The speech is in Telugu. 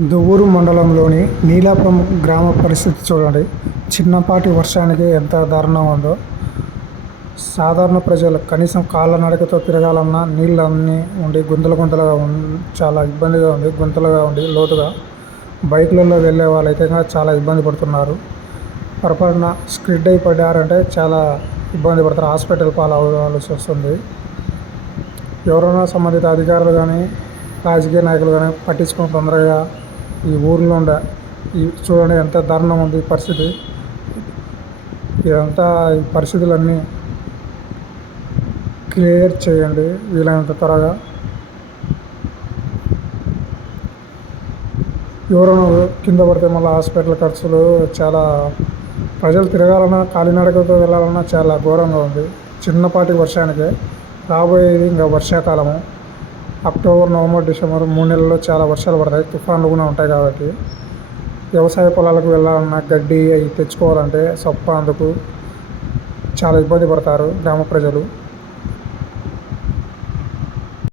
దువ్వూరు మండలంలోని నీలాపురం గ్రామ పరిస్థితి చూడండి. చిన్నపాటి వర్షానికి ఎంత దారుణంగా ఉందో. సాధారణ ప్రజలు కనీసం కాళ్ళ నడకతో తిరగాలన్నా నీళ్ళన్నీ ఉండి గుంతలుగా చాలా ఇబ్బందిగా ఉంది. గుంతలుగా ఉండి లోతుగా బైకులలో వెళ్ళే వాళ్ళైతే చాలా ఇబ్బంది పడుతున్నారు. పొరపాటున స్కిడ్ అయి పడ్డారంటే చాలా ఇబ్బంది పడతారు. హాస్పిటల్ పాలవ్వాల్సి వస్తుంది. ఎవరైనా సంబంధిత అధికారులు కానీ రాజకీయ నాయకులు కానీ పట్టించుకుని తొందరగా ఈ ఊర్లో ఈ చూడండి ఎంత దారుణం ఉంది పరిస్థితి. ఇదంతా ఈ పరిస్థితులన్నీ క్లియర్ చేయండి వీలైనంత త్వరగా. ఎవరైనా కింద పడితే మళ్ళీ హాస్పిటల్ ఖర్చులు చాలా. ప్రజలు తిరగాలన్నా కాలినడకతో వెళ్ళాలన్నా చాలా ఘోరంగా ఉంది. చిన్నపాటి వర్షానికే రాబోయేది ఇంకా వర్షాకాలము. అక్టోబర్, నవంబర్, డిసెంబర్ 3 నెలల్లో చాలా వర్షాలు పడతాయి. తుఫాన్లు కూడా ఉంటాయి కాబట్టి వ్యవసాయ పొలాలకు వెళ్ళాలన్నా గడ్డి అవి తెచ్చుకోవాలంటే సొప్ప అందుకు చాలా ఇబ్బంది పడతారు గ్రామ ప్రజలు.